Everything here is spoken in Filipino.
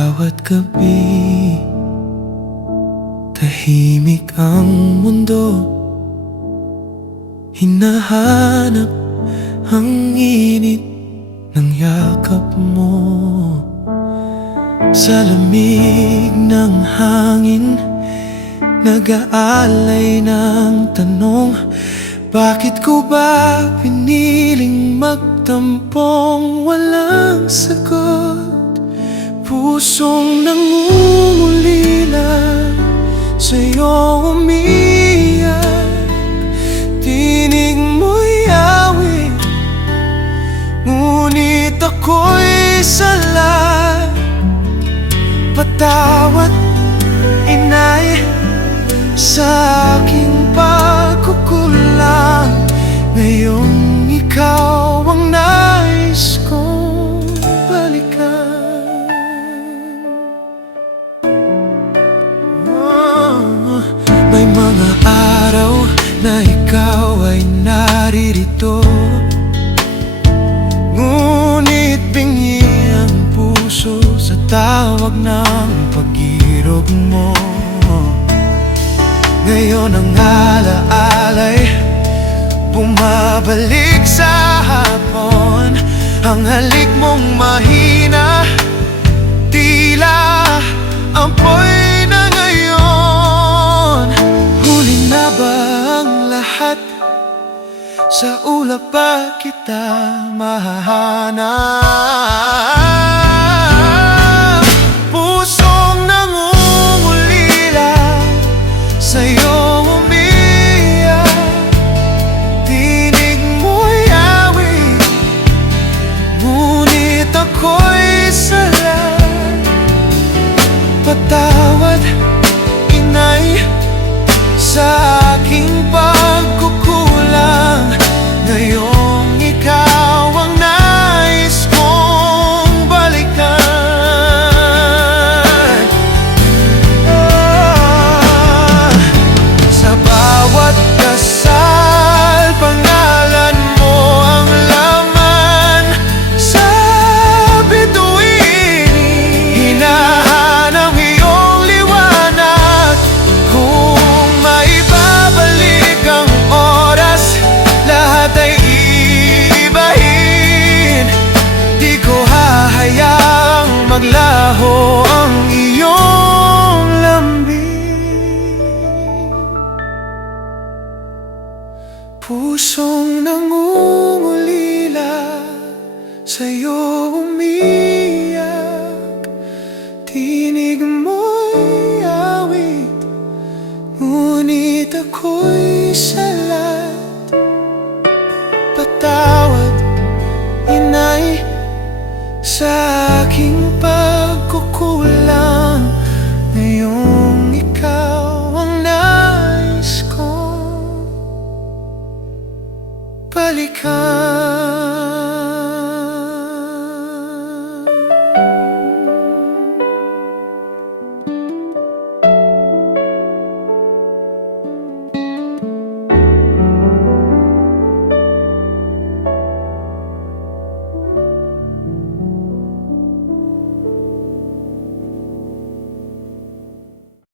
bawat gabi, tahimik ang mundo. Hinahanap ang init ng yakap mo. Sa lamig ng hangin, nag-aalay ng tanong, bakit ko ba piniling magtampong walang sagot? Pusong nangungulila, sa'yo umiyak. Tinig mo'y awit, ngunit ako'y sala. Patawat, inay, sa aking pagkukulang. Ngayong ikaw ang nais kong balikan. May mga araw na ikaw ay naririto, ngunit bingi ang puso sa tawag ng pag-irog mo. Ngayon ang alaalay bumabalik sa hapon. Ang halik mong mahina, tila apoy na ngayon. Huli na ba ang lahat? Sa ulap ba kita mahahanap? Pusong nangungulila, sa'yo umiyak. Tinig mo'y awit, ngunit ako'y sala. Patawad, inay, sa aking pagkukulang. Ngayong ikaw ang nais kong balikan. Sa bawat dasal, pangalan mo ang laman. Sa bituin, hinahanap iyong liwanag. Kung maibabalik ang oras, lahat ay iibahin. Di ko hahayaang maglaho ang iyong lambing. Pusong nangungulila, sa'yo umiyak. Tinig mo'y awit, ngunit ako'y